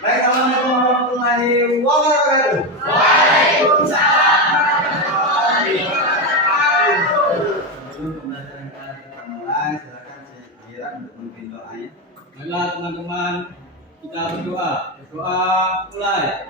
Baik, assalamualaikum warahmatullahi wabarakatuh. Waalaikumsalam warahmatullahi wabarakatuh. Sebelum pembelajaran kita mulai, silakan saya Jiran untuk memimpin doanya. Marilah teman-teman kita berdoa. Berdoa mulai.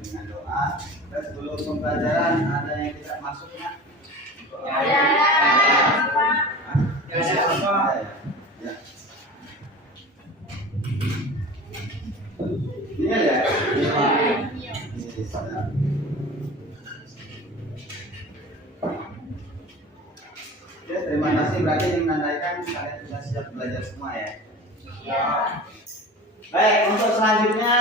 Dengan doa. Dan sebelum pembelajaran ada yang tidak masuknya? Ya. Ya. Ini ya. Ini pada. Oke, terima kasih. Berarti ini menandakan kalian sudah siap belajar semua ya. Baik, untuk selanjutnya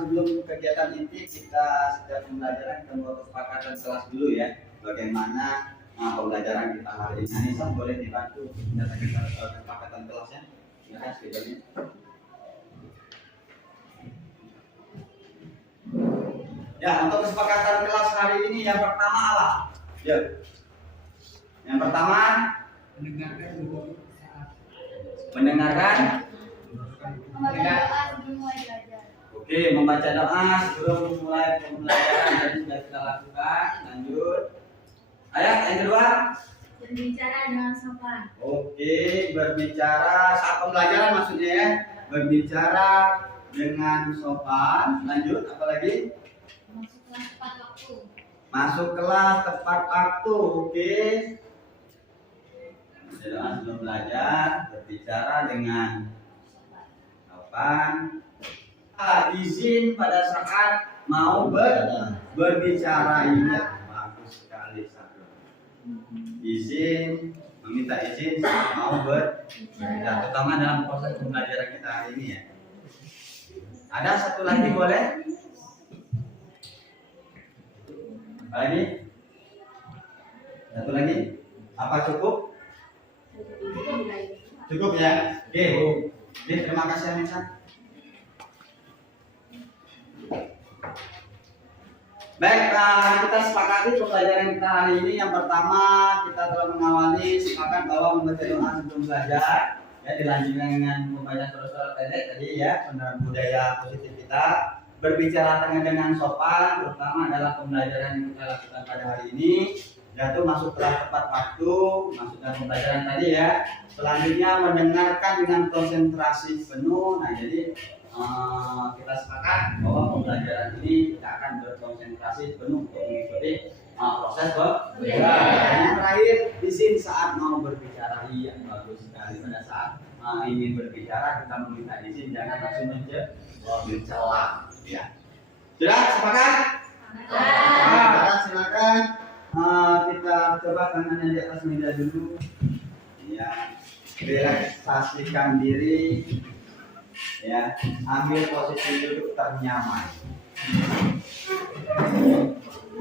sebelum kegiatan inti kita setiap pembelajaran kita buat kesepakatan kelas dulu ya. Bagaimana pembelajaran kita hari ini. Anissa boleh dibantu data kita kesepakatan kelasnya. Silakan speakernya. Ya, untuk kesepakatan kelas hari ini yang pertama apa? Ya. Yang pertama mendengarkan. Oke, membaca doa sebelum mulai pembelajaran jadi sudah kita lakukan. Lanjut. Ayat yang kedua. Berbicara dengan sopan. Oke, berbicara saat pembelajaran maksudnya ya. Berbicara dengan sopan. Lanjut, apa lagi? Masuk kelas tepat waktu. Masuk kelas tepat waktu. Oke. Doa sebelum belajar, berbicara dengan sopan. Izin pada saat mau berbicara ini bagus sekali satu. Izin, meminta izin saat mau berbicara, terutama dalam proses pembelajaran kita hari ini ya. Ada satu lagi boleh? Apa lagi? Satu lagi? Apa cukup? Cukup ya. Oke, Bu. Oke, terima kasih Anissa. Baik, kita sepakati pembelajaran kita hari ini. Yang pertama, kita telah mengawali sepakat bahwa membaca doa sebelum belajar. Ya, dilanjutkan dengan membaca surat-surat pendek tadi ya, penerapan budaya positif kita. Berbicara dengan sopan, terutama adalah pembelajaran yang kita lakukan pada hari ini. Yaitu masuk telah tepat waktu, masuk dalam pembelajaran tadi ya. Selanjutnya mendengarkan dengan konsentrasi penuh. Nah, jadi kita sepakat bahwa pembelajaran ini kita akan berkonsentrasi penuh untuk mengikuti proses pembelajaran. Dan yang terakhir, izin saat mau berbicara. Iya, bagus sekali. Pada saat ingin berbicara kita meminta izin, jangan langsung mencela. Ya. Sudah sepakat? Sepakat. Silakan kita coba tangannya di atas meja dulu. Ya, relaksasikan diri. Ya, ambil posisi duduk ternyaman.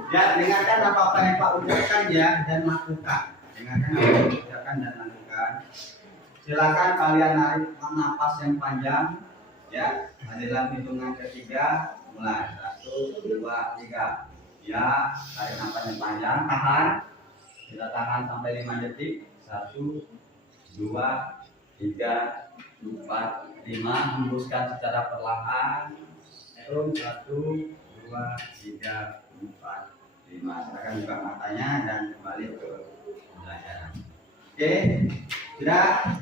Ya, dengarkan apa yang Pak ucapkan ya dan lakukan. Dengarkan apa yang ucapkan dan lakukan. Silakan kalian narik napas yang panjang. Ya, dalam hitungan ketiga mulai 1, 2, 3. Ya, tarik napas yang panjang, tahan. Kita tahan sampai 5 detik. 1, 2, 3, 4, 5. Hembuskan secara perlahan. Turun 1, 2, 3, 4, 5. Silakan buka matanya dan kembali ke pembelajaran. Oke, sudah.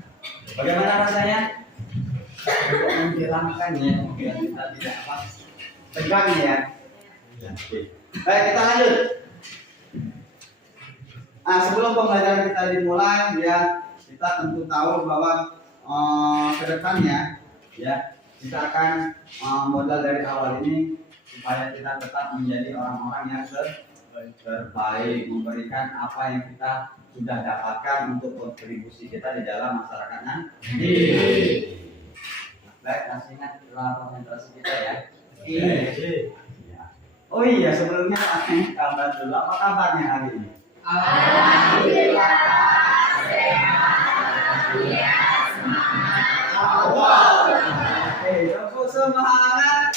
Bagaimana rasanya? Untuk menghilangkan ya, biar kita tidak apa tegang ya. Oke. Baik, kita lanjut. Nah, sebelum pembelajaran kita dimulai ya, kita tentu tahu bahwa ke depannya ya kita akan modal dari awal ini supaya kita tetap menjadi orang-orang yang terbaik, memberikan apa yang kita sudah dapatkan untuk kontribusi kita di dalam masyarakat nanti. Baik, masih ingat konsentrasi kita ya. Oh iya, sebelumnya kabar dulu. Apa kabarnya hari ini? Alhamdulillah, sehat, ya, semangat. Oke, tepuk semangat.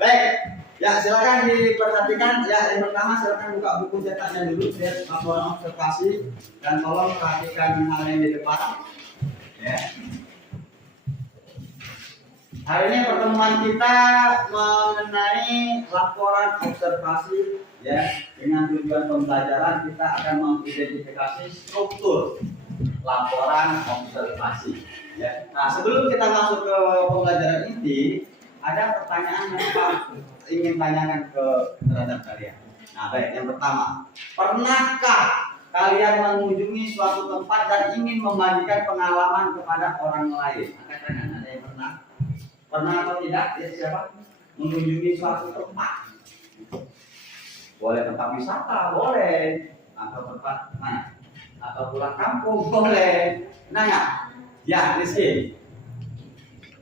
Baik, ya silakan diperhatikan. Ya, yang pertama silakan buka buku cetaknya dulu, lihat laporan observasi dan tolong perhatikan hal yang di depan. Ya. Hari ini pertemuan kita mengenai laporan observasi. Ya, dengan tujuan pembelajaran kita akan mengidentifikasi struktur laporan observasi. Ya. Nah, sebelum kita masuk ke pembelajaran inti, ada pertanyaan yang Pak ingin tanyakan terhadap kalian. Nah, baik, yang pertama, pernahkah kalian mengunjungi suatu tempat dan ingin membagikan pengalaman kepada orang lain? Angkat tangan, ada yang pernah? Pernah atau tidak? Ya, siapa? Mengunjungi suatu tempat. Boleh tempat wisata, boleh. Atau tempat mana? Atau pulang kampung, boleh. Nanya? Ya, Rizky.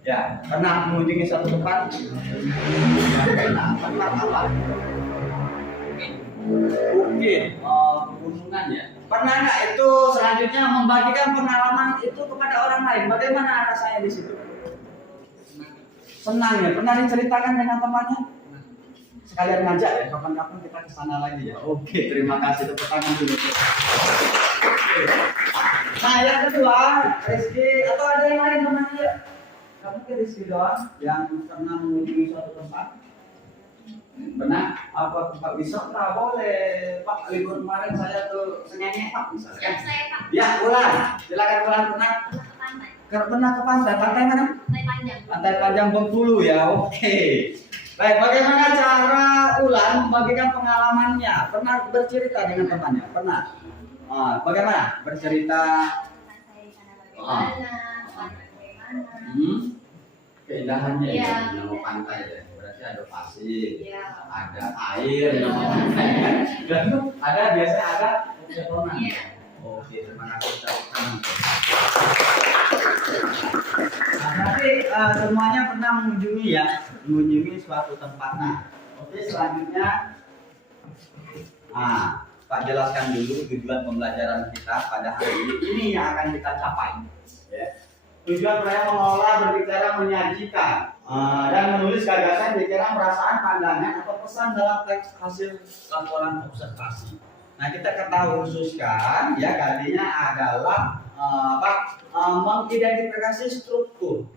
Ya, pernah mengunjungi suatu tempat? Ya, pernah apa? Bukit, pegunungan ya. Pernah nggak itu selanjutnya membagikan pengalaman itu kepada orang lain? Bagaimana rasanya di situ? Senang ya. Pernah diceritakan dengan temannya? Sekalian ngajak ya, kapan-kapan kita ke sana lagi ya. Oke, terima kasih, tepuk tangan dulu. Nah, yang kedua, Rizky atau ada yang lain temannya? Kamu ke Rizky doang yang pernah mengunjungi suatu tempat? Benar? Apa tempat wisata? Boleh. Pak, libur kemarin saya ke Sengenge, Pak, misalnya. Ya, saya Pak. Ya, Ulan. Silakan Ulan, pernah Pernah ke pantai. pernah ke pantai. Pantai mana? Pantai panjang. Pantai Panjang Bengkulu ya. Oke. Baik, bagaimana cara Ulan membagikan pengalamannya? Pernah bercerita dengan temannya? Pernah. Bagaimana bercerita? Pantai sana bagaimana? Pantai bagaimana? Keindahannya Iya. ya, nama pantai ya. Berarti ada pasir, Iya. ada air, nama pantai kan. Dan itu ada biasanya ada pepohonan. Iya. Oke, terima kasih tepuk tangan. Nah, berarti semuanya pernah mengunjungi suatu tempat. Nah, oke, selanjutnya, Pak jelaskan dulu tujuan pembelajaran kita pada hari ini. Ini yang akan kita capai. Ya. Tujuan saya mengolah, berbicara, menyajikan, dan menulis gagasan, pikiran, perasaan, pandangan, atau pesan dalam teks hasil laporan observasi. Nah, kita ketahui khususkan ya gantinya adalah mengidentifikasi struktur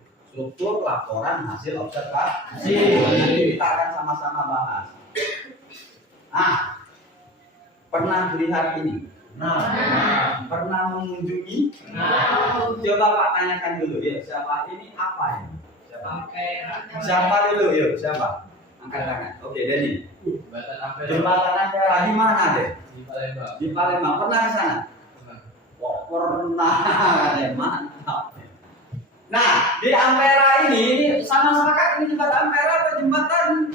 laporan hasil observasi. Nanti kita akan sama-sama bahas. Pernah lihat ini? Pernah mengunjungi? Coba Pak tanyakan dulu ya, siapa ini apa ya? Siapa dulu yuk, siapa? Angkat tangan. Oke, Denny. Jembatan Ampera di mana deh? Di Palembang. Pernah ke sana? Pernah. Mantap. Nah, di Ampera ini sama-sama kan ini jembatan Ampera atau jembatan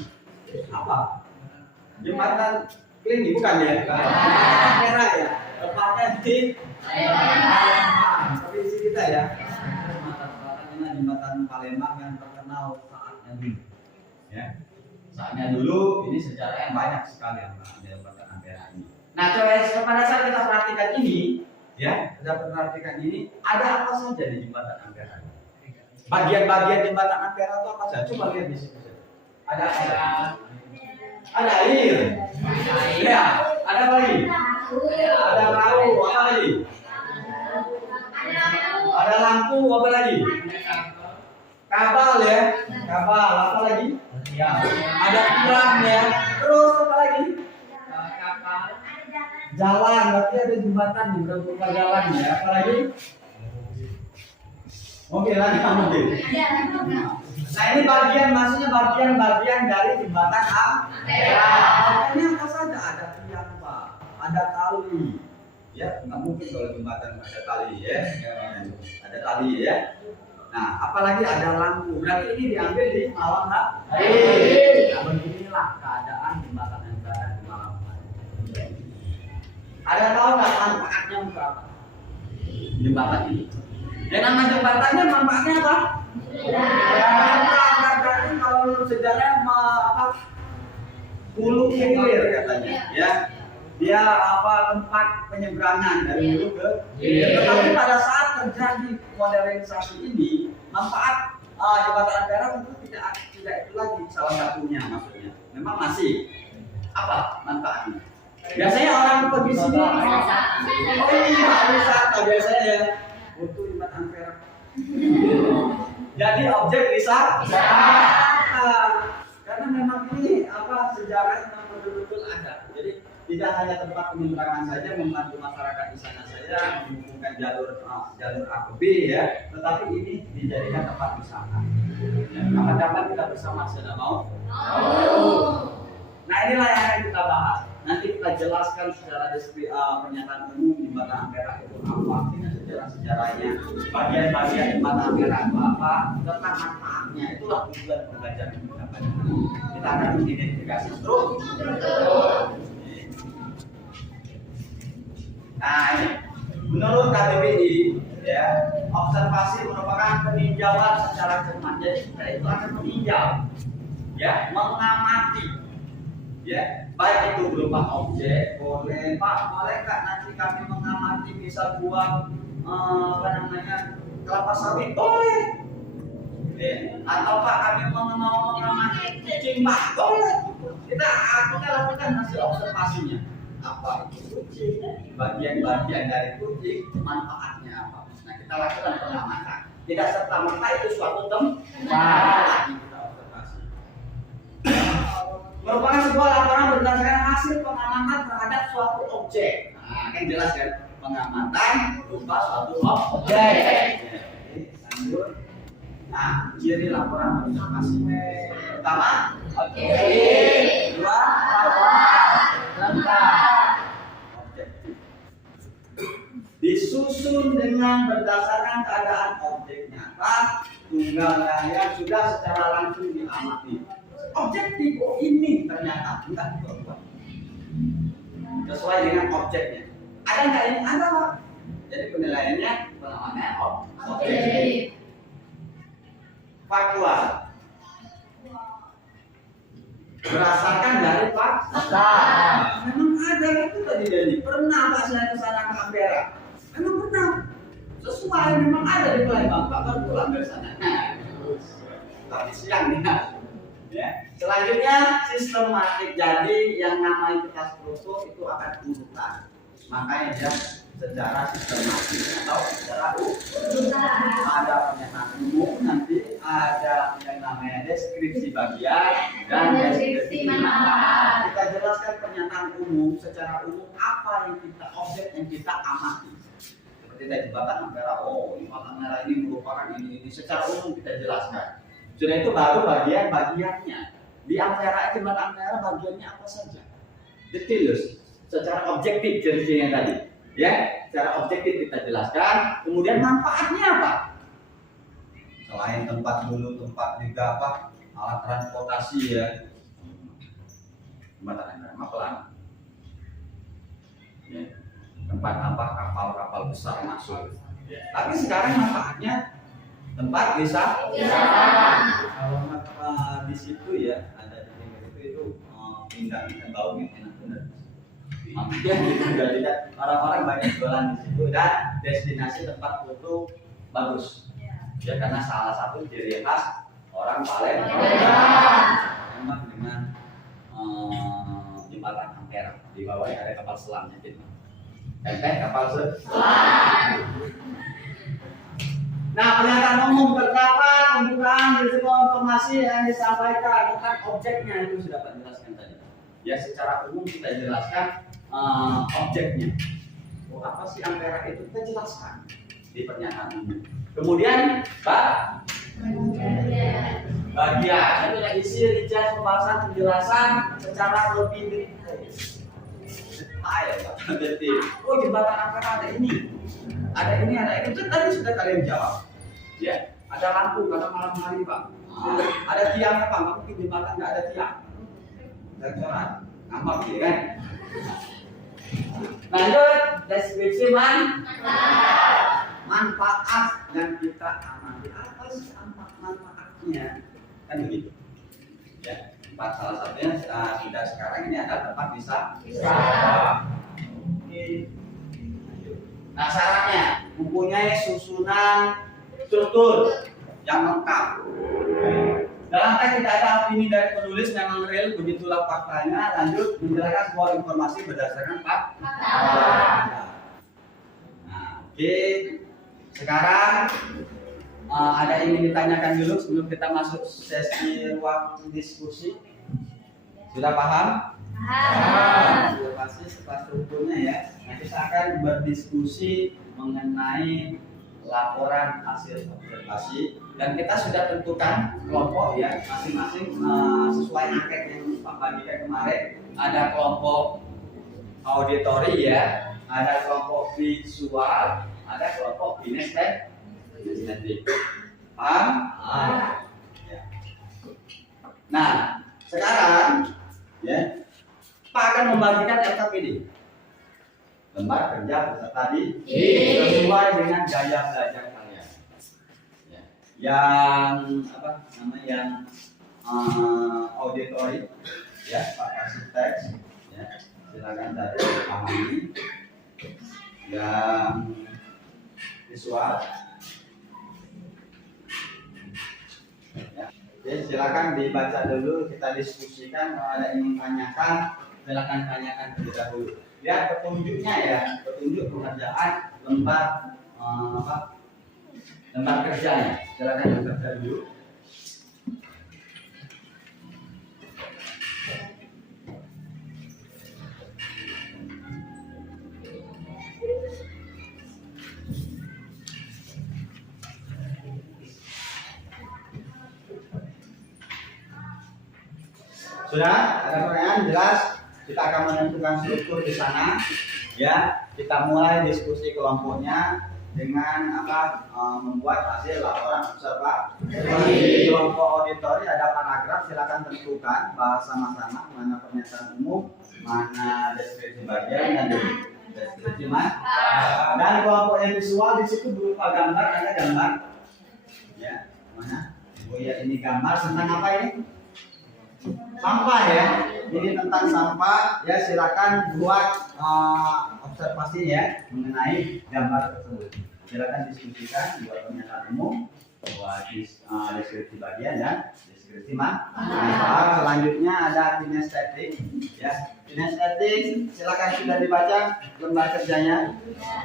apa? Jembatan Klingi bukan ya? Ampera ya. Tepatnya di Palembang. Provinsi kita ya. Jembatan Palembang yang terkenal saatnya dulu. Ya. Saatnya dulu ini sejarahnya banyak sekali yang jembatan Ampera ini. Nah, pada saat kita perhatikan ini, ya, kita perhatikan ini, ada apa saja di jembatan Ampera? Bagian-bagian jembatan Ampera itu apa saja? Coba lihat di sini. Ada apa? Ada air. Ya, ada apa lagi? Ada perahu, apa lagi? Ada lampu, apa lagi? Kapal ya, kapal, apa lagi? Ada tiang ya. Terus apa lagi? Jalan, berarti ada jembatan nih, berupa jalan ya. Apa lagi? Mobil lagi, mobil. Nah ini maksudnya bagian dari jembatan Ampera. Ini apa saja? Ada tiang Pak, ada tali. Ya, nggak mungkin kalau jembatan ada tali ya. Ada tali ya. Nah, apalagi ada lampu. Berarti ini diambil di malam hari. Nah, beginilah keadaan jembatan Ampera di malam hari. Ada tahu nggak manfaatnya untuk apa? Jembatan ini. Yang nama jembatannya manfaatnya apa? Berarti kalau sejarah hulu hilir katanya, ya. Dia tempat penyeberangan dari hulu ke hilir. Tetapi pada saat terjadi modernisasi ini, manfaat jembatan Ampera tentu tidak itu lagi salah satunya maksudnya. Memang masih apa manfaatnya? Biasanya orang pergi sini, wisata biasanya ya, butuh jembatan Ampera. Jadi objek wisata. Karena memang ini sejarahnya memang betul-betul ada. Jadi tidak hanya tempat penyeberangan saja, membantu masyarakat di sana saja, menghubungkan jalur A ke B ya, tetapi ini dijadikan tempat wisata. Kapan-kapan kita bersama sudah mau? Nah inilah yang akan kita bahas. Nanti kita jelaskan secara pernyataan umum jembatan Ampera itu apa, sejarah-sejarahnya, bagian-bagian jembatan Ampera itu apa, tentang manfaatnya. Itulah tujuan pembelajaran kita. Kita akan mengidentifikasi struktur. Nah ini, menurut KBBI, ya, observasi merupakan peninjauan secara cermat. Jadi kita itu akan meninjau, ya, mengamati, ya, baik itu berupa objek, boleh Kak nanti kami mengamati misal buah kelapa sawit, boleh. Atau Pak kami mau mengamati kucing Pak, boleh. Kita lakukan hasil observasinya. Apa itu kucing, bagian-bagian dari kucing, manfaatnya apa. Nah kita lakukan pengamatan. Tidak serta-merta itu suatu tempat kita observasi. Merupakan sebuah laporan berdasarkan hasil pengamatan terhadap suatu objek. Nah kan jelas kan, pengamatan berupa suatu objek. Lanjut. Nah ciri laporan observasi. Pertama, objek. Kedua, lengkap. Disusun dengan berdasarkan keadaan objek nyata, tunggal yang sudah secara langsung diamati. Objektif ini ternyata enggak dibuat sesuai dengan objeknya. Ada nggak ini? Ada Pak. Jadi penilaiannya pengamannya objektif. Faktual. Berdasarkan dari fakta. Memang ada itu tadi Dani. Pernah Pak saya ke sana ke Ampera. Memang pernah. Sesuai memang ada di Palembang. Pak baru pulang dari sana. Tapi siang nih. Ya. Selanjutnya sistematik. Jadi yang namanya kita struktur itu akan urutan. Makanya dia secara sistematis atau secara ada pernyataan umum, nanti ada yang namanya deskripsi bagian dan deskripsi manfaat. Kita jelaskan pernyataan umum secara umum apa yang kita objek yang kita amati. Seperti tadi jembatan Ampera, oh jembatan merah ini merupakan ini secara umum kita jelaskan. Sudah itu baru bagian-bagiannya. Di Ampera jembatan merah bagiannya apa saja? Detail, secara objektif jenisnya tadi. Ya, secara objektif kita jelaskan. Kemudian manfaatnya apa? Selain tempat dulu, tempat juga apa? Alat transportasi ya. Jembatan Ampera pelan. Ya. Tempat apa? Kapal-kapal besar masuk. Tapi sekarang manfaatnya tempat wisata. Kalau di situ ya ada di itu pindah baunya enak benar. Makanya juga tidak orang-orang banyak jualan di situ dan destinasi tempat foto bagus. Ya karena salah satu ciri khas orang Palembang memang dengan jembatan Ampera di bawahnya ada kapal selamnya gitu. Kapal selam. Nah, pernyataan umum terdapat pembukaan dari semua informasi yang disampaikan tentang objeknya itu sudah Pak jelaskan tadi. Ya, secara umum kita jelaskan objeknya. Oh, apa sih Ampera itu kita jelaskan di pernyataan umum. Kemudian bagian itu adalah isi rincian pembahasan penjelasan secara lebih detail. Oh, jembatan Ampera ada ini. Ada ini, ada itu tadi sudah kalian jawab. Ya, ada lampu kalau malam hari Pak. Ada tiangnya Pak, mungkin jembatan nggak ada tiang. Dan corak, ngambang gitu kan? Lanjut, deskripsi manfaat yang kita amati. Apa sih manfaatnya? Kan begitu. Ya, salah satunya sudah sekarang ini ada tempat wisata. Oke. Nah, syaratnya mempunyai susunan struktur yang lengkap. Dalam teks tidak ada opini dari penulis yang real, begitulah faktanya. Lanjut menjelaskan sebuah informasi berdasarkan fakta. Nah, oke. Sekarang ada yang ingin ditanyakan dulu sebelum kita masuk sesi ruang diskusi. Sudah paham? Pasti setelah strukturnya ya. Nah, kita akan berdiskusi mengenai laporan hasil observasi dan kita sudah tentukan kelompok ya masing-masing sesuai angket yang Pak bagikan kemarin. Ada kelompok auditori ya, ada kelompok visual, ada kelompok kinestetik. Paham? Ya. Nah, sekarang ya Pak akan membagikan LKPD lembar kerja peserta sesuai dengan gaya belajar kalian. Ya. Yang apa namanya yang auditori ya Pak kasih teks ya silakan tadi pahami. Yang visual ya. Oke, silakan dibaca dulu, kita diskusikan. Kalau ada yang ingin tanyakan silakan tanyakan terlebih dahulu. Ya, petunjuknya ya, petunjuk pekerjaan lembar lembar kerjanya. Silakan dibaca dulu. Sudah? Ada pertanyaan? Jelas? Kita akan menentukan struktur di sana. Ya, kita mulai diskusi kelompoknya dengan membuat hasil laporan observasi. Di kelompok auditori ada paragraf, silakan tentukan bahasa sama-sama mana pernyataan umum, mana deskripsi bagian dan deskripsi dan kelompok yang visual di situ berupa gambar, ada gambar. Ya, mana? Oh ya, ini gambar tentang apa ini? Sampah ya, jadi tentang sampah ya silakan buat observasi ya mengenai gambar tersebut. Silakan diskusikan buat pernyataan umum, buat deskripsi bagian dan deskripsi manfaat. Selanjutnya ada kinestetik ya. Kinestetik silakan sudah dibaca lembar kerjanya.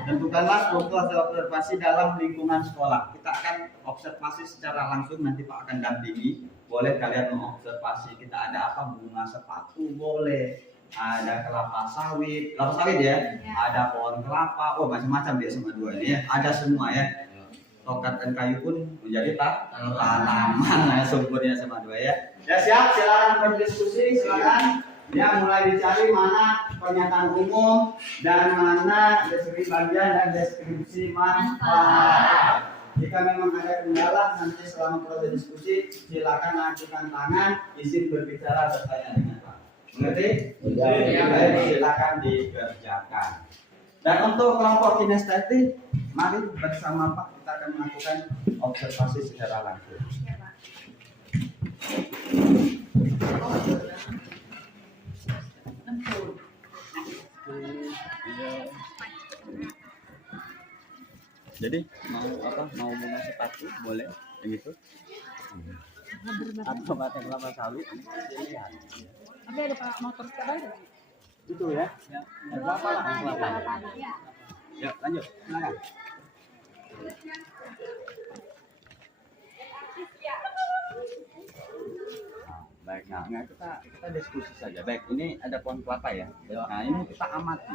Tentukanlah foto hasil observasi dalam lingkungan sekolah. Kita akan observasi secara langsung, nanti Pak akan dampingi. Boleh kalian mengobservasi kita ada apa, bunga sepatu boleh, ada kelapa sawit ya, ada pohon kelapa, oh macam-macam dia sama dua ini ya, ada semua ya. Tokat dan kayu pun menjadi tanaman ya, sumbernya sama dua ya. Ya siap, silakan berdiskusi, silakan. Ya mulai dicari mana pernyataan umum dan mana deskripsi bagian dan deskripsi manfaat. Jika memang ada kendala nanti selama proses diskusi silakan angkat tangan, izin berbicara bertanya dengan Pak. Mengerti? Ya. Silakan dikerjakan. Dan untuk kelompok kinestetik, mari bersama Pak kita akan melakukan observasi secara langsung. Ya, Pak. Jadi mau apa? Mau bunga sepatu boleh begitu? Atau batang kelapa sawit? Pilihan. Tapi ada Pak motor sekarang. Itu ya. Ya. Berapa lah kelapa? Ya. Ya, lanjut. Silakan. Baik, nah kita diskusi saja. Baik, ini ada pohon kelapa ya. Nah ini kita amati.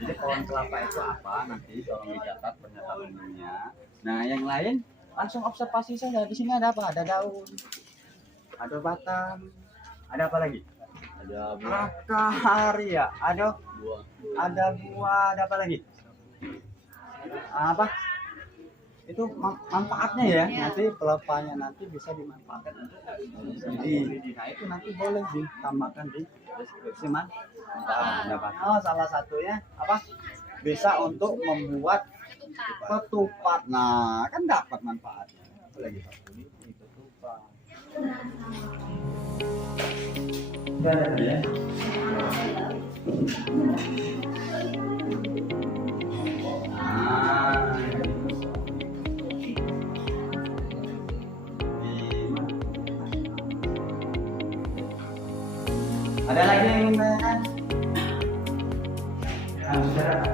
Jadi pohon kelapa itu apa? Nanti tolong dicatat pernyataan umumnya. Nah yang lain langsung observasi saja. Di sini ada apa? Ada daun, ada batang, ada apa lagi? Ada akar ya. Ada buah. Ada buah. Ada apa lagi? Apa? Itu manfaatnya ya, nanti kelapanya nanti bisa dimanfaatkan untuk lidi. Nah itu nanti boleh ditambahkan di deskripsi manfaat. Oh salah satunya apa? Bisa untuk membuat ketupat. Nah kan dapat manfaatnya. Apa lagi Pak? Ini ketupat. Sudah ada tadi ya? Ada lagi yang ingin menanyakan? Sudah.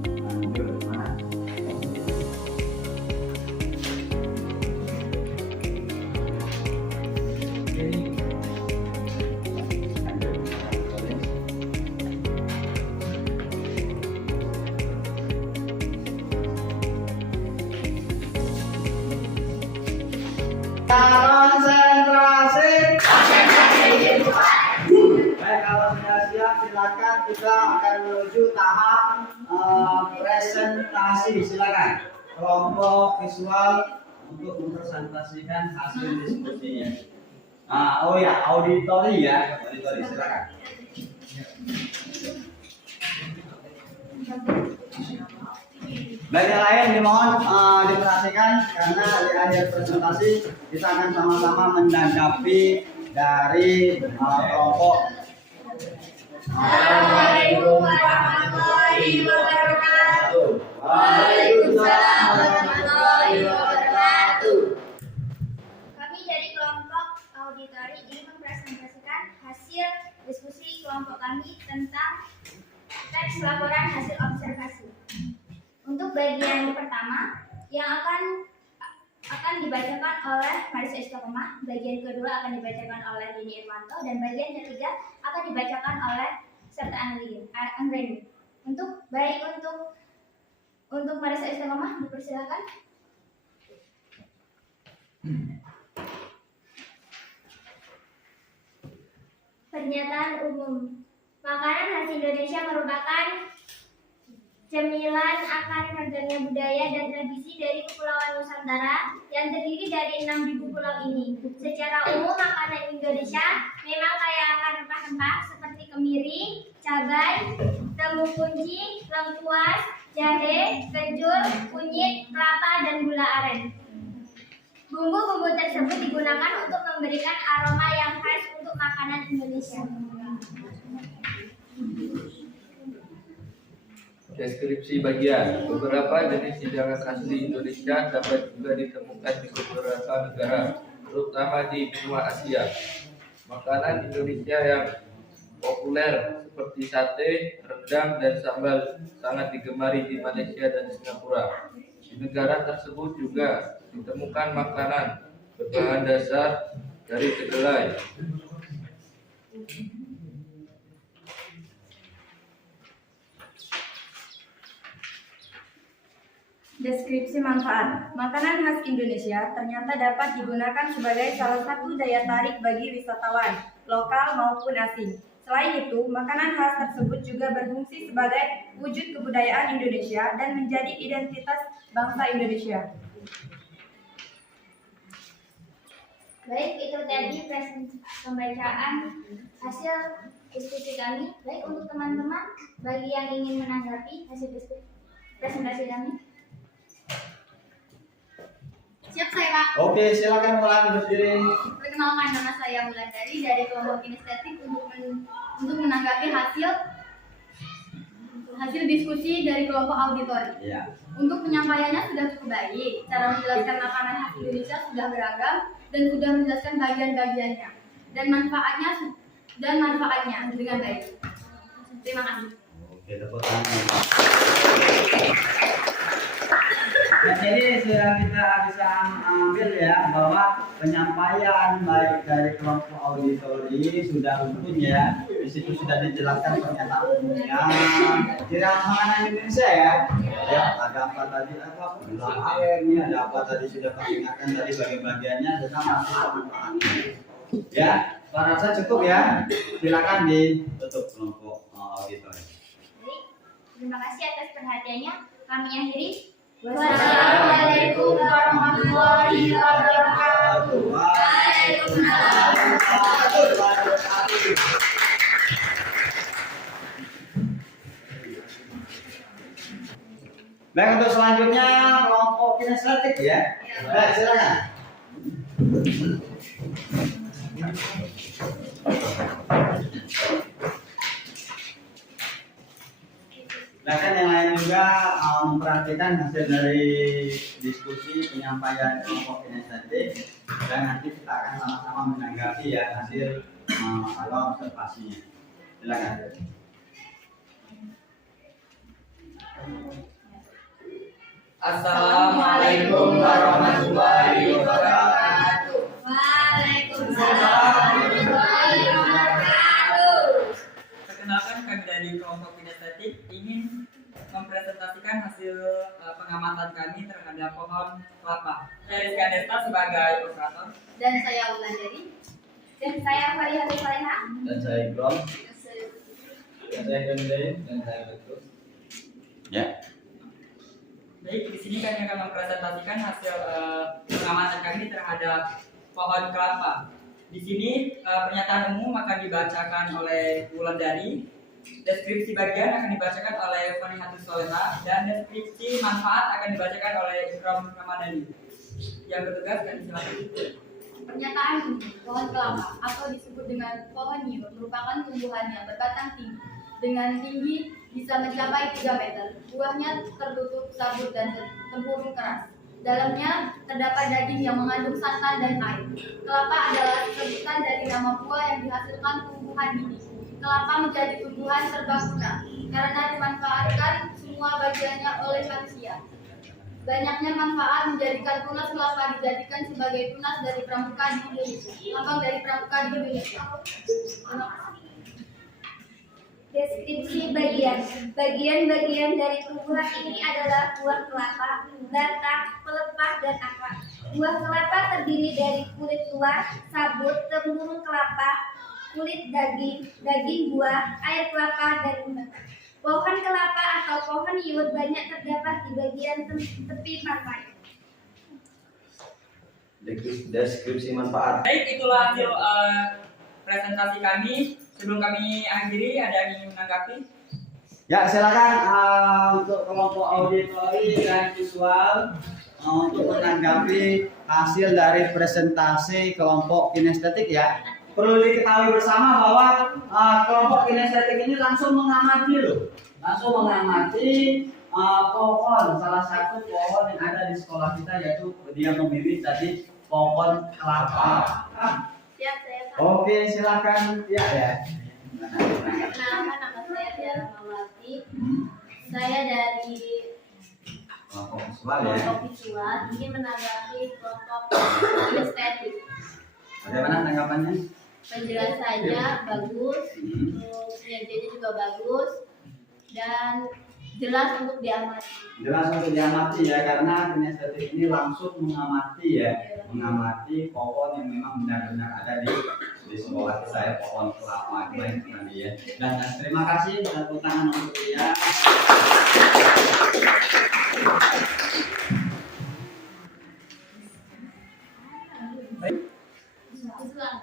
Lanjut, mana? Konsentrasi. Baik, kalau sudah siap silakan kita akan menuju tahap presentasi. Silakan kelompok visual untuk mempresentasikan hasil diskusinya. Oh ya, auditori ya, auditori silakan. Baik yang lain dimohon diperhatikan karena di akhir presentasi kita akan sama-sama menanggapi dari kelompok. Assalamualaikum warahmatullahi wabarakatuh. Waalaikumsalam warahmatullahi wabarakatuh. Kami dari kelompok auditori ingin mempresentasikan hasil diskusi kelompok kami tentang teks laporan hasil observasi. Untuk bagian pertama yang akan dibacakan oleh Marisa Istiqomah, bagian kedua akan dibacakan oleh Dini Irwanto, dan bagian ketiga akan dibacakan oleh serta Anggreni. Untuk Marisa Istiqomah dipersilakan. Pernyataan umum. Makanan khas Indonesia merupakan cemilan akan ragamnya budaya dan tradisi dari Kepulauan Nusantara yang terdiri dari 6.000 pulau ini. Secara umum, makanan Indonesia memang kaya akan rempah-rempah seperti kemiri, cabai, tembung kunci, lengkuas, jahe, kencur, kunyit, kelapa, dan gula aren. Bumbu-bumbu tersebut digunakan untuk memberikan aroma yang khas untuk makanan Indonesia. Deskripsi bagian. Beberapa jenis hidangan asli Indonesia dapat juga ditemukan di beberapa negara, terutama di benua Asia. Makanan Indonesia yang populer seperti sate, rendang, dan sambal sangat digemari di Malaysia dan Singapura. Di negara tersebut juga ditemukan makanan berbahan dasar dari kedelai. Deskripsi manfaat. Makanan khas Indonesia ternyata dapat digunakan sebagai salah satu daya tarik bagi wisatawan, lokal maupun asing. Selain itu, makanan khas tersebut juga berfungsi sebagai wujud kebudayaan Indonesia dan menjadi identitas bangsa Indonesia. Baik, itu tadi pembacaan hasil diskusi kami. Baik, untuk teman-teman, bagi yang ingin menanggapi hasil presentasi kami. Siap saya Kak. Oke, silakan mulai berdiri. Perkenalkan, nama saya Wulandari dari kelompok kinestetik untuk menanggapi hasil diskusi dari kelompok auditori. Ya. Untuk penyampaiannya sudah cukup baik. Cara menjelaskan makanan khas Indonesia sudah beragam dan sudah menjelaskan bagian-bagiannya dan manfaatnya dengan baik. Terima kasih. Oke, tepuk tangan. Nah, jadi sudah kita bisa ambil ya bahwa penyampaian baik dari kelompok auditori sudah rutin ya. Di situ sudah dijelaskan pernyataan umumnya. Kira makanan Indonesia ya. Ya, ada apa tadi apa? Gula aren, ada apa tadi sudah peringatkan tadi bagian-bagiannya dan manfaatnya. Ya, saya rasa cukup ya. Silakan ditutup kelompok auditori. Baik, terima kasih atas perhatiannya. Kami akhiri. Wassalamualaikum warahmatullahi wabarakatuh. Waalaikumsalam warahmatullahi wabarakatuh. Baik, untuk selanjutnya kelompok kinestetik ya. Baik, silakan. Bahkan yang lain juga memperhatikan hasil dari diskusi penyampaian kelompok kinestetik dan nanti kita akan sama-sama menanggapi ya hasil atau observasinya. Silakan. Assalamualaikum warahmatullahi wabarakatuh. Waalaikumsalam warahmatullahi wabarakatuh. Perkenalkan, kami dari kelompok kinestetik ingin mempresentasikan hasil pengamatan kami terhadap pohon kelapa. Saya Rizky Andesta sebagai operator. Dan saya Wulandari. Dan saya Farihatul Saleha. Dan saya Ikram. Dan saya Gendeng. Dan saya Betul. Ya. Baik, di sini kami akan mempresentasikan hasil pengamatan kami terhadap pohon kelapa. Di sini pernyataan umum akan dibacakan oleh Wulandari, deskripsi bagian akan dibacakan oleh Farihatul Saleha, dan deskripsi manfaat akan dibacakan oleh Ikram Ramadhani. Yang bertugas kami silakan. Pernyataan ini, pohon kelapa atau disebut dengan pohon hiu merupakan tumbuhan yang berbatang tinggi dengan tinggi bisa mencapai 3 meter. Buahnya tertutup sabut dan tempurung keras. Dalamnya terdapat daging yang mengandung santan dan air. Kelapa adalah sebutan dari nama buah yang dihasilkan tumbuhan ini. Kelapa menjadi tumbuhan serbaguna karena dimanfaatkan semua bagiannya oleh manusia. Banyaknya manfaat menjadikan tunas kelapa dijadikan sebagai tunas dari pramuka di Indonesia. Lambang dari pramuka di Indonesia. Deskripsi bagian dari tumbuhan ini adalah buah kelapa, batang, pelepah, dan akar. Buah kelapa terdiri dari kulit luar, sabut, tempurung kelapa, kulit daging buah, air kelapa, dan batang. Pohon kelapa atau pohon hiut banyak terdapat di bagian tepi pantai. Deskripsi manfaat. Baik, itulah hasil presentasi kami. Sebelum kami akhiri, ada yang ingin menanggapi? Ya, silakan untuk kelompok auditori dan visual untuk menanggapi hasil dari presentasi kelompok kinestetik ya. perlu diketahui bersama bahwa kelompok kinestetik ini langsung mengamati loh, langsung mengamati pohon, salah satu pohon yang ada di sekolah kita, yaitu dia memilih tadi pohon kelapa. Siap, saya Pak. Oke, silakan ya. Nama saya Tiara Mawati. Saya dari Kelompok visual ya. kelompok visual ingin menanggapi kelompok kinestetik. Bagaimana tanggapannya? Penjelasannya bagus, kinerjanya juga bagus, dan jelas untuk diamati. Jelas untuk diamati ya, karena kinestetik ini langsung mengamati ya, mengamati pohon yang memang benar-benar ada di sekolah kita ya, pohon kelapa baik tadi ya. Dan terima kasih, tepuk tangan untuk dia.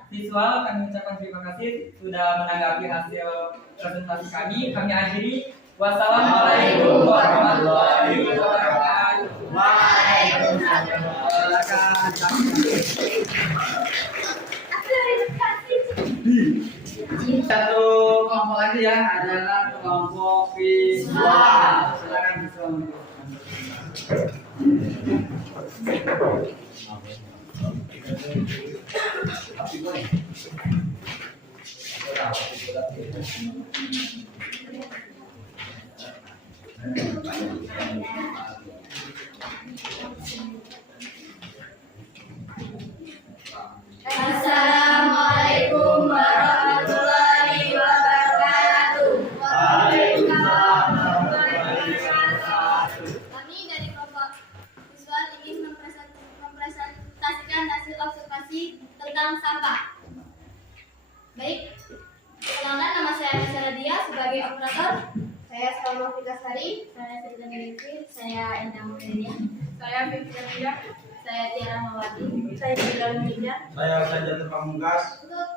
Visual kami ucapkan terima kasih sudah menanggapi hasil presentasi kami. Kami akhiri. Wassalamualaikum warahmatullahi wabarakatuh. Satu kelompok lagi ya adalah kelompok visual. Silakan visual. Assalamualaikum warahmatullahi wabarakatuh. Kami dari kelompok visual ingin mempresentasikan hasil observasi tentang sampah. Baik, perkenalkan nama saya Aisyah Radia sebagai operator. Saya Salma Fikasari. Saya Sri Dewi. Saya Indah Mulia. Saya Fikasari. Saya Tiara Mawati. Saya Bilal Mulia. Saya Sajatul Pamungkas. Untuk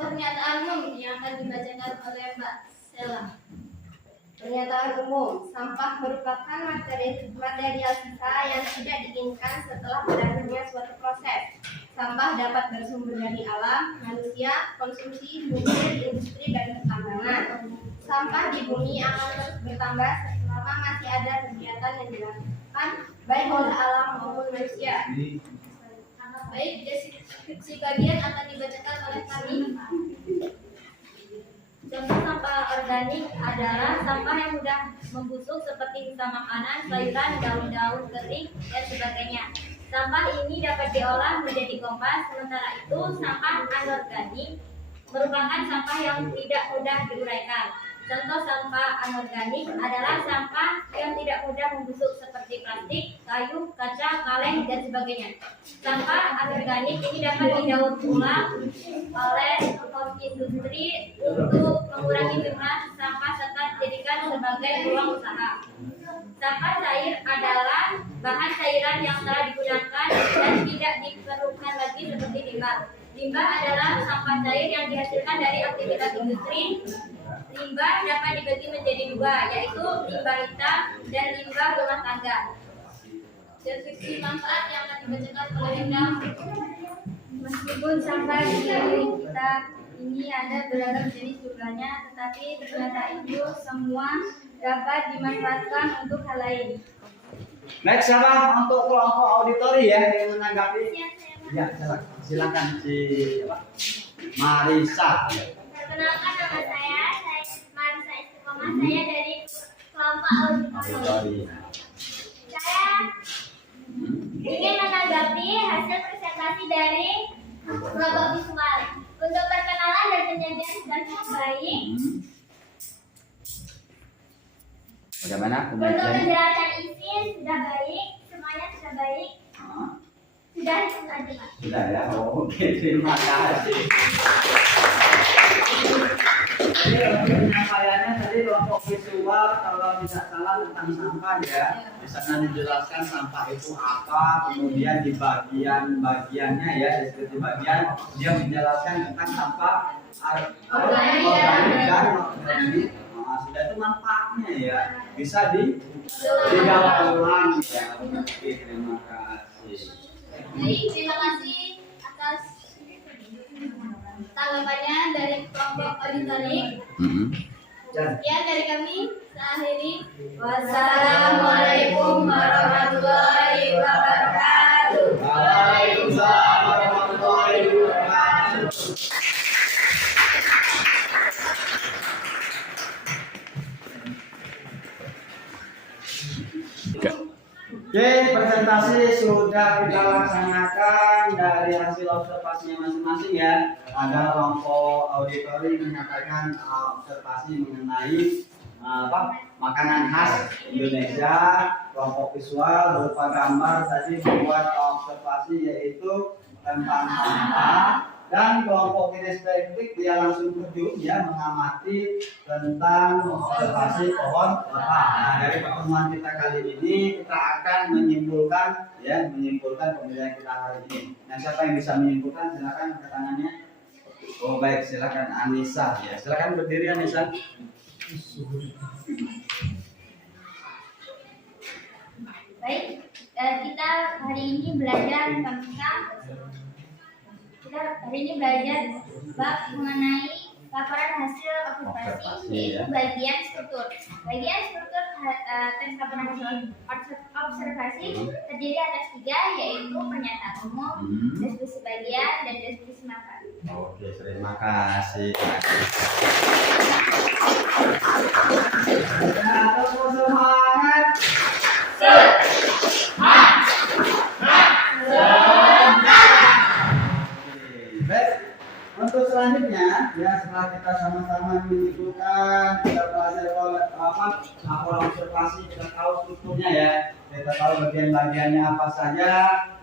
pernyataan umum yang akan dibacakan oleh Mbak Sela. Pernyataan umum, sampah merupakan material sisa yang tidak diinginkan setelah berakhirnya suatu proses. Sampah dapat bersumber dari alam, manusia, konsumsi, bumi, industri, dan pertambangan. Sampah di bumi akan terus bertambah selama masih ada kegiatan yang dilakukan baik oleh alam maupun manusia. Baik, deskripsi bagian akan dibacakan oleh kami. Contoh sampah organik adalah sampah yang mudah membusuk seperti sisa makanan, sayuran, daun-daun kering, dan sebagainya. Sampah ini dapat diolah menjadi kompas, sementara itu sampah anorganik merupakan sampah yang tidak mudah diuraikan. Contoh sampah anorganik adalah sampah yang tidak mudah membusuk seperti plastik, kayu, kaca, kaleng, dan sebagainya. Sampah anorganik ini dapat didaur ulang oleh industri untuk mengurangi jumlah sampah serta dijadikan sebagai peluang usaha. Sampah cair adalah bahan cairan yang telah digunakan dan tidak diperlukan lagi seperti limbah. Limbah adalah sampah cair yang dihasilkan dari aktivitas industri. Limbah dapat dibagi menjadi dua, yaitu limbah hitam dan limbah rumah tangga. Deskripsi manfaat yang akan dibacakan oleh Endang. Meskipun sampah di negeri kita ini ada beragam jenis jumlahnya, tetapi ternyata itu semua dapat dimanfaatkan untuk hal lain. Next siapa untuk kelompok auditori ya yang menanggapi? Ya, silakan si Marisa. Perkenalkan nama saya Marisa Istiqomah. Saya dari kelompok auditori. Saya ingin menanggapi hasil presentasi dari kelompok visual. Untuk perkenalan dan penyajian sudah baik. Bagaimana Untuk penyajian? penjelasan isi sudah baik, semuanya sudah baik. Sudah itu saja, Pak. Sudah ya, oke, terima kasih. Jadi untuk penyampaiannya tadi kelompok visual kalau tidak salah tentang sampah ya, di sana dijelaskan sampah itu apa, kemudian di bagian-bagiannya ya, deskripsi bagian dia menjelaskan tentang sampah organik dan organik. Sudah itu manfaatnya ya, bisa didaur ulang ya. Oke, terima kasih. Baik, terima kasih atas jawabannya dari kelompok auditorik. Sekian dari kami. Saya akhiri. Wassalamualaikum warahmatullahi wabarakatuh. Waalaikumsalam warahmatullahi wabarakatuh. Oke, presentasi sudah kita laksanakan dari hasil observasinya masing-masing ya. Ada kelompok auditori menyatakan observasi mengenai makanan khas Indonesia. Kelompok visual berupa gambar tadi membuat observasi yaitu tentang sampah. Dan kelompok kinestetik dia langsung terjun ya mengamati tentang observasi pohon kelapa. Nah, dari pertemuan kita kali ini kita akan menyimpulkan pembelajaran kita hari ini. Nah, siapa yang bisa menyimpulkan silakan angkat tangannya. Oh baik, silakan Anissa ya. Silakan berdiri Anissa. Baik, kita hari ini belajar bab mengenai laporan hasil observasi, yaitu ya. bagian struktur. Bagian struktur tes laporan hasil observasi terdiri atas 3, yaitu pernyataan umum, deskripsi bagian, dan deskripsi manfaat. Oke, terima kasih. Semangat. Baik, untuk selanjutnya ya setelah kita sama-sama menyimpulkan, kita belajar laporan observasi, kita tahu strukturnya ya, kita tahu bagian-bagiannya apa saja.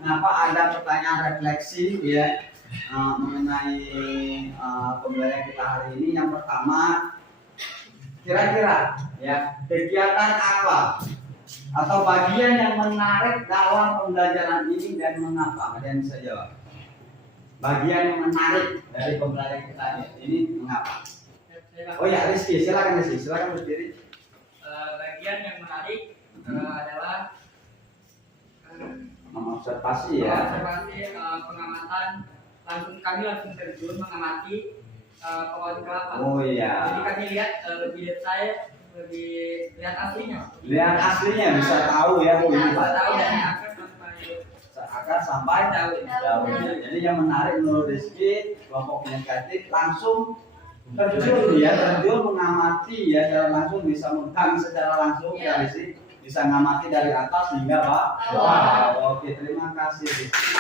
Nah, Pak, ada pertanyaan refleksi ya mengenai pembelajaran kita hari ini. Yang pertama, kira-kira ya kegiatan apa atau bagian yang menarik dalam pembelajaran ini dan mengapa? Ada yang bisa jawab? Bagian yang menarik dari pembelajaran kita ini mengapa? Oh ya, Rizky, silakan berdiri. Bagian yang menarik adalah Mengobservasi ya. observasi pengamatan kami langsung terjun mengamati pohon kelapa. Oh iya. Jadi kami lihat lebih detail, lebih lihat aslinya. Lihat aslinya bisa tahu ya, oh ini Pak. Tahu dari akar sampai sampai daunnya. Jadi yang menarik menurut Rizky, kelompok inisiatif langsung terjun mengamati ya secara langsung, bisa megang secara langsung ya Rizky, bisa mengamati dari atas hingga bawah. Oke, terima kasih Rizky.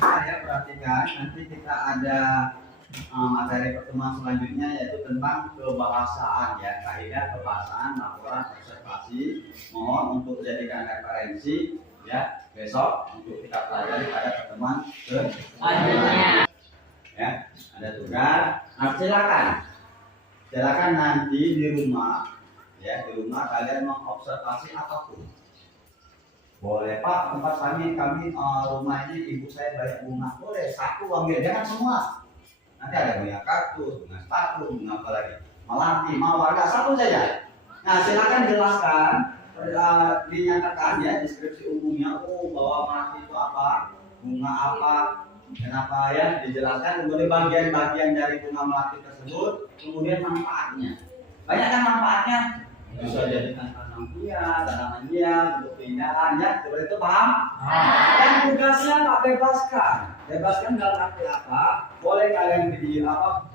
Ya, perhatikan nanti kita ada materi pertemuan selanjutnya yaitu tentang kebahasaan ya, kaidah kebahasaan laporan observasi. Mohon untuk jadikan referensi ya besok untuk kita pelajari pada pertemuan selanjutnya. Ya, ada tugas. Nah, silakan nanti di rumah kalian mengobservasi apapun. Boleh Pak, tempat kami rumah ini ibu saya banyak bunga. Boleh, satu ambil, jangan semua. Nanti ada bunga kaktus, bunga sepatu, bunga apa lagi? Melati, mawar, satu saja. Nah, silakan jelaskan, dinyatakan ya deskripsi umumnya. Oh, bahwa melati itu apa, bunga apa, kenapa ya? Dijelaskan kemudian bagian-bagian dari bunga melati tersebut, kemudian manfaatnya. Banyak kan manfaatnya? Bisa jadikan tanaman hias untuk keindahan ya, seperti itu paham? Dan tugasnya Pak bebaskan dalam arti apa? Boleh kalian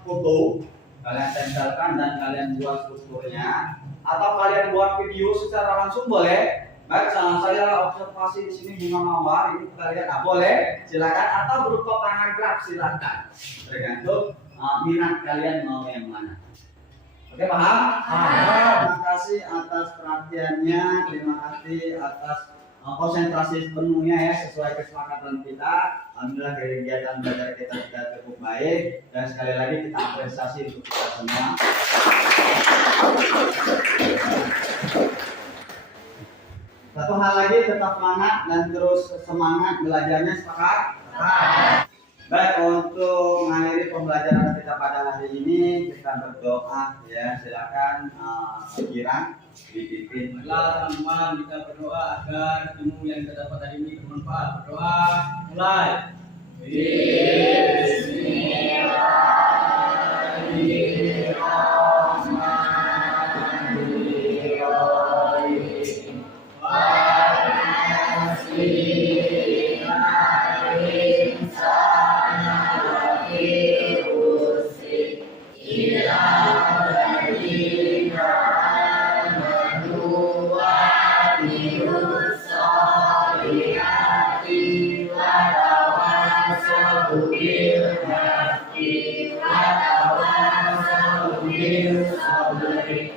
foto, kalian tempelkan dan kalian buat strukturnya, atau kalian buat video secara langsung boleh. Baik, saya observasi di sini bunga mawar ini kita lihat, boleh, silakan, atau berupa paragraf silakan, tergantung minat kalian mau yang mana. Oke, paham? Terima kasih atas perhatiannya, terima kasih atas konsentrasi penuhnya ya sesuai kesepakatan kita. Alhamdulillah kegiatan belajar kita sudah cukup baik dan sekali lagi kita apresiasi untuk kita semua. Satu hal lagi, tetap semangat dan terus semangat belajarnya, sepakat? Baik, untuk mengakhiri pembelajaran kita pada hari ini kita berdoa ya, silakan pikiran dipimpin. Teman-teman, kita berdoa agar ilmu yang kita dapat hari ini bermanfaat. Berdoa mulai. Bilhaqqi wa tawassaw bis sabri